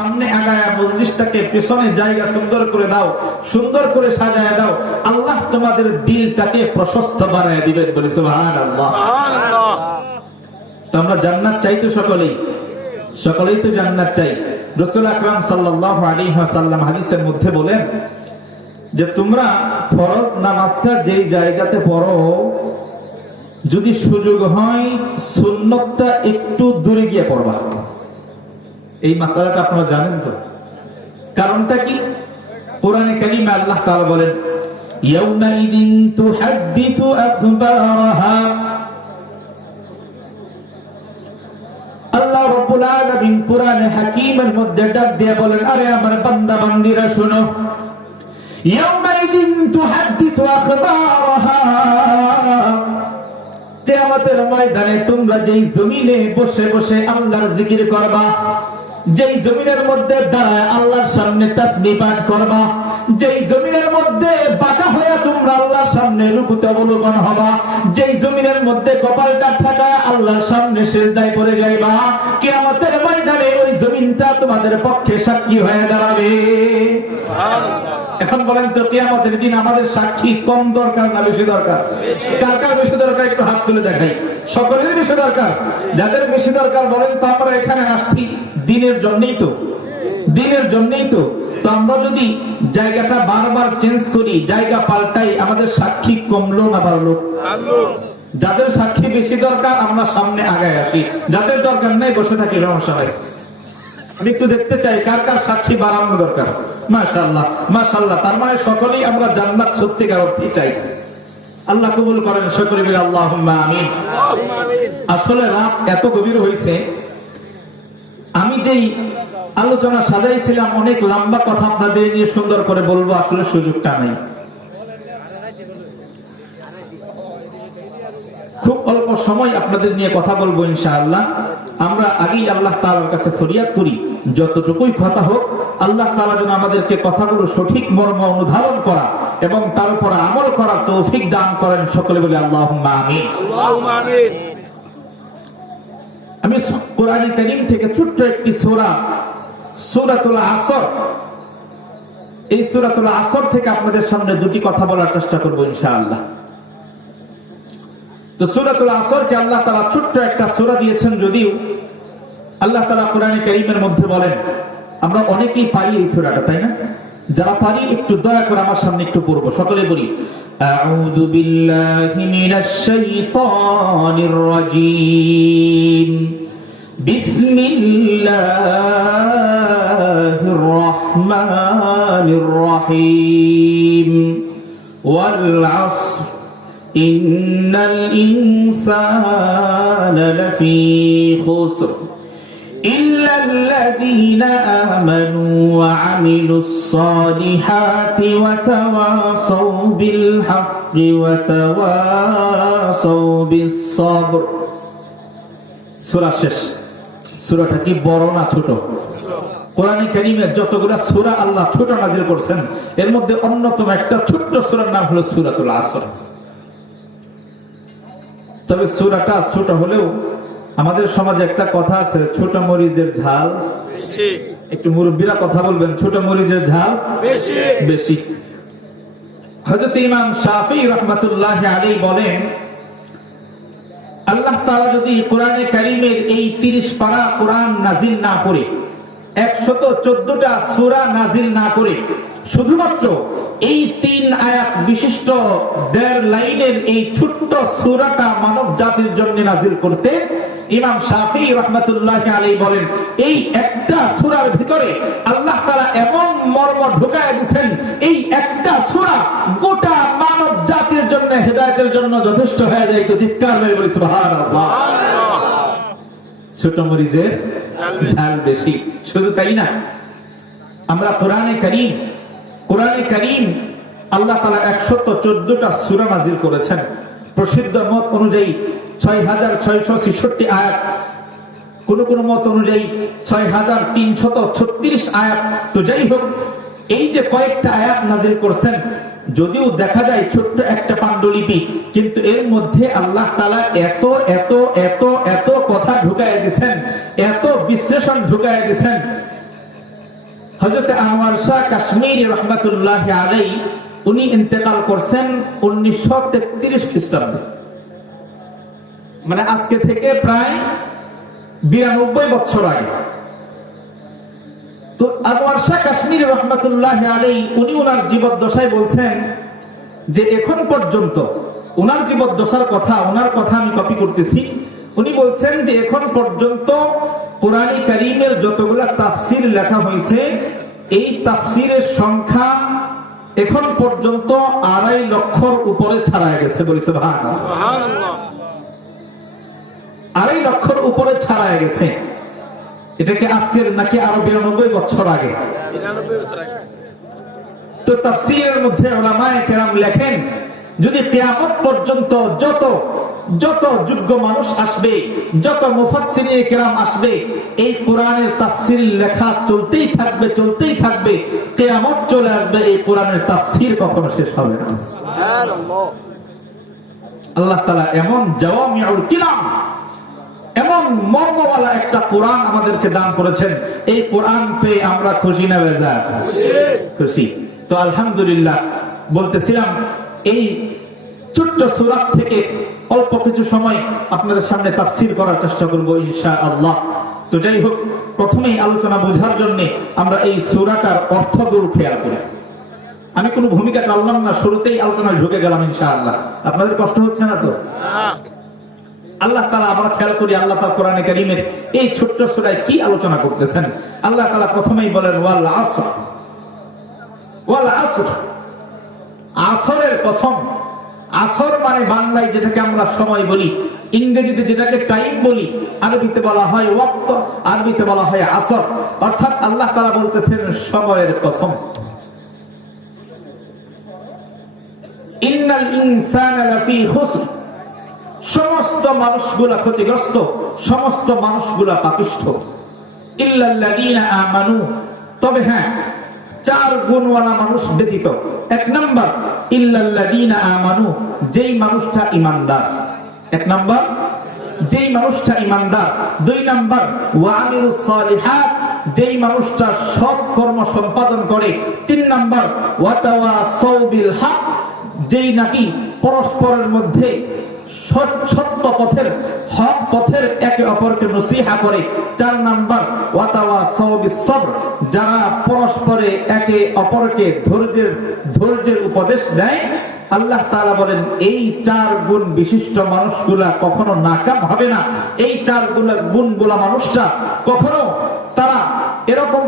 সামনে পেছনে জায়গা সুন্দর করে দাও, সুন্দর করে সাজায় দাও। আল্লাহ তোমাদের দিলটাকে প্রশস্ত বানায় দিবেন বলে আমরা জান্নাত চাই তো সকলেই। সকলেই তো জান্নাত চাই। রসুল আকরাম ওয়াসাল্লাম হাদিসের মধ্যে বলেন যে, তোমরা ফরজ নামাজটা যেই জায়গাতে পড়ো, যদি সুযোগ হয় সুন্নতটা একটু দূরে গিয়ে পড়বা। এই মাসালাটা আপনারা জানেন তো? কারণটা কি? কোরআনে কালিমে আল্লাহ তাআলা বলেন, ইয়াউমাইদিন তুহাদ্দিসু আখবারাহা। আল্লাহ রাব্বুল আলামিন কোরআনে হাকীমের মধ্যে ডাক দিয়ে বলেন, আরে আমার বান্দা শুনো, ইয়াউমাইদিন তুহাদ্দিসু আখবারাহা। কিয়ামতের ময়দানে তোমরা যেই জমিনে বসে বসে আল্লাহর জিকির করবা যেই জমিনের মধ্যে দাঁড়ায় আল্লাহর সামনে তাসবিহ পাঠ করবা, যেই জমিনের মধ্যে বাঁকা হয়ে তোমরা আল্লাহর সামনে রুকুতে অবলোকন হবা, যেই জমিনের মধ্যে কপালটা ঠাকায় আল্লাহর সামনে সেজদায় পড়ে যাইবা, কিয়ামতের ময়দানে ওই জমিনটা তোমাদের পক্ষে সাক্ষী হয়ে দাঁড়াবে। এখন বলেন তো, কিয়ামতের দিন আমাদের সাক্ষী কম দরকার না বেশি দরকার? কার কার বেশি দরকার? একটু হাত তুলে দেখাই। সকলের বেশি দরকার। যাদের বেশি দরকার বলেন, তো আমরা এখানে আসছি দিনের জন্যই তো। দিনের জন্যই তো। তো আমরা যদি জায়গাটা বারবার চেঞ্জ করি, জায়গা পাল্টাই, আমাদের সাক্ষী কমলো না বাড়লো? যাদের সাক্ষী বেশি দরকার, আমরা সামনে আগায় আসি। যাদের দরকার নেই, বসে থাকি, সমস্যা নাই। আমি একটু দেখতে চাই, কার কার সাক্ষী বাড়ানো দরকার? মাশাল্লাহ মাশাল্লাহ তার মানে সকলেই আমরা জান্নাত সত্যিকার অর্থে চাই। আল্লাহ কবুল করেন সকলে আল্লাহ আমিন। আসলে রাত এত গভীর হয়েছে আমি যেই আলোচনা সাজাইছিলাম অনেক লম্বা কথা আপনাদের নিয়ে সুন্দর করে বলব আসলে সুযোগটা নেই। খুব অল্প সময় আপনাদের নিয়ে কথা বলব ইনশাআল্লাহ। আমরা আগেই আল্লাহ তাআলার কাছে ফরিয়াদ করি যতটুকুই কথা হোক আল্লাহ তাআলা যেন আমাদেরকে কথাগুলো সঠিক মর্ম অনুধাবন করা এবং তার উপর আমল করার তৌফিক দান করেন সকলে বলে আল্লাহুম্মা আমিন। আমি কোরআন করিম থেকে ছোট্ট একটি সূরা সূরাতুল আসর। এই সূরাতুল আসর থেকে আপনাদের সামনে দুটি কথা বলার চেষ্টা করব ইনশাআল্লাহ। তো সুরাতুল আসরকে আল্লাহ তারা ছোট্ট একটা সুরা দিয়েছেন যদিও আল্লাহ তারা কোরআন করিমের মধ্যে বলেন আমরা অনেকেই পারি এই সুরাটা তাই না? যারা পারি একটু দয়া করে আমার সামনে একটু পড়বো সকলে বলি أعوذ بالله من الشيطان الرجيم بسم الله الرحمن الرحيم والعصر إن الإنسان لفي خسر إلا الذين آمنوا وعملوا الصالحات وتواصوا بالحق وتواصوا بالصبر সূরা শেষ সূরাটা কি বড় না ছোট কোরআন কারীমের যতগুলো সূরা আল্লাহ ছোট নাজিল করছেন এর মধ্যে অন্যতম একটা ছোট্ট সূরার নাম হলো সূরাতুল আসর তবে সুরাটা ছোট হলেও আমাদের সমাজে একটা কথা আছে ছোট মরিচের ঝাল। একটু মুরব্বীরা কথা বলবেন ছোট মরিচের ঝাল? বেশি। হজরত ইমাম শাফি রহমতুল্লাহ আলী বলেন আল্লাহ তাআলা যদি কোরআনে কারিমের এই তিরিশ পারা কোরআন নাজিল না করে একশত চোদ্দটা সুরা নাজিল না করে শুধুমাত্র এই তিন আয়াত বিশিষ্ট দেড় লাইনের এই ছোট্ট সুরাটা মানব জাতির জন্য নাজিল করতে ইমাম শাফি রহমতুল্লাহ আলী বলেন, এই একটা সুরার ভিতরে আল্লাহ তারা এমন মর্ম ঢুকায় দিচ্ছেন এই একটা সুরা গোটা মানব জাতির জন্য, হেদায়তের জন্য যথেষ্ট হয়ে যায়। তো চিৎকার মেরে বলি, সুবহানাল্লাহ। ছোট মরিচের ঝাল বেশি, শুধু তাই না, আমরা কোরআনে করিম কোরআনে করিম আল্লাহ তালা একশত চোদ্দটা সুরা নাজিল করেছেন। প্রসিদ্ধ মত অনুযায়ী ছয় হাজার ছয়শো ছেষট্টি আয়াত। কোন কোন মত অনুযায়ী ছয় হাজার তিনশত ছত্রিশ আয়াত। তো যাই হোক, এই যে কয়েকটা আয়াত নাজিল করছেন, যদিও দেখা যায় ছোট্ট একটা পাণ্ডুলিপি, কিন্তু এর মধ্যে আল্লাহ তালা এত এত এত এত কথা ঢুকায় দিচ্ছেন এত বিশ্লেষণ ঢুকায় দিচ্ছেন হজরত আনোয়ার শাহ কাশ্মীর রহমতুল্লাহ আলাই উনি ইন্তেকাল করছেন উনিশশো তেত্রিশ খ্রিস্টাব্দে। মানে আজকে থেকে প্রায় বিরানব্বই বছর আগে। তো আনোয়ার শাহ কাশ্মীর রহমতুল্লাহ আলাই উনি ওনার জীবদ্দশায় বলছেন যে এখন পর্যন্ত ওনার জীবদ্দশার কথা ওনার কথা আমি কপি করতেছি। উনি বলছেন যে এখন পর্যন্ত কোরআনী করিমের যতগুলা তাফসির লেখা হয়েছে, এই তাফসিরের সংখ্যা এখন পর্যন্ত আড়াই লক্ষর উপরে ছাড়ায় গেছে বলেছে ভাই আড়াই লক্ষর উপরে ছাড়ায় গেছে। এটাকে আজকের নাকি আরও বিরানব্বই বছর আগে। তো তাফসীরের মধ্যে ওলামায়ে কেরাম লেখেন যদি কিয়ামত পর্যন্ত যত যত যোগ্য মানুষ আসবে যত মুফাসসিরিনে কেরাম আসবে এই কোরআনের তাফসীর লেখা চলতেই থাকবে চলতেই থাকবে কিয়ামত চলে আসবে এই কোরআনের তাফসীর কখনো শেষ হবে না। আল্লাহ তাআলা এমন জাওয়ামিউল কিলাম এমন মর্মওয়ালা একটা কোরআন আমাদেরকে দান করেছেন। এই কোরআন পেয়ে আমরা খুশি না বেজা খুশি। তো আলহামদুলিল্লাহ, বলতেছিলাম, এই ছোট্ট সুরাত থেকে অল্প কিছু সময় আপনাদের সামনে তাফসির করার চেষ্টা করব ইনশা আল্লাহ তো যাই হোক, প্রথমেই আলোচনা বোঝার জন্য আমরা এই সুরাটার অর্থগুলো খেয়াল করি। আমি কোনো ভূমিকা টানলাম না, শুরুতেই আলোচনায় ঢুকে গেলাম ইনশা আল্লাহ আপনাদের কষ্ট হচ্ছে না তো? আল্লাহ তালা আমরা খেয়াল করি আল্লাহ তালা কোরআনে কারিমের এই ছোট্ট সুরায় কি আলোচনা করতেছেন? আল্লাহ তালা প্রথমেই বলেন, ওয়াল আসর। ওয়াল আসর। আসরের কসম। আসর মানে বাংলায় যেটাকে আমরা সময় বলি, ইংরেজিতে যেটাকে টাইম বলি, আরবিতে বলা হয় ওয়াক্ত, আরবিতে বলা হয় আসর। অর্থাৎ আল্লাহ তালা বলতেছেন, সময়ের কসম। ইন্নাল ইনসানা সমস্ত মানুষগুলা ক্ষতিগ্রস্ত, সমস্ত মানুষগুলা পাপিষ্ঠ। আমানু। তবে হ্যাঁ চার গুণওয়ালা মানুষ ব্যতীত। এক নাম্বার আমানু, যেই মানুষটা ইমানদার। এক নাম্বার, যেই মানুষটা ইমানদার। দুই নাম্বার সালিহাত, যেই মানুষটা সৎ কর্ম সম্পাদন করে। তিন নাম্বার ওয়াতাওয়াসাউ বিল হক, যেই নাকি পরস্পরের মধ্যে সত্য পথের, হক পথের একে অপরকে নসিহা করে চার নাম্বার, ওয়াতাওয়া সবর, যারা পরস্পরে একে অপরকে ধৈর্যের ধৈর্যের উপদেশ দেয়। আল্লাহ তাআলা বলেন, এই চার গুণ বিশিষ্ট মানুষগুলা কখনো নাকাম হবে না। এই চার গুণের গুণগুলা মানুষটা কখনো তারা এরকম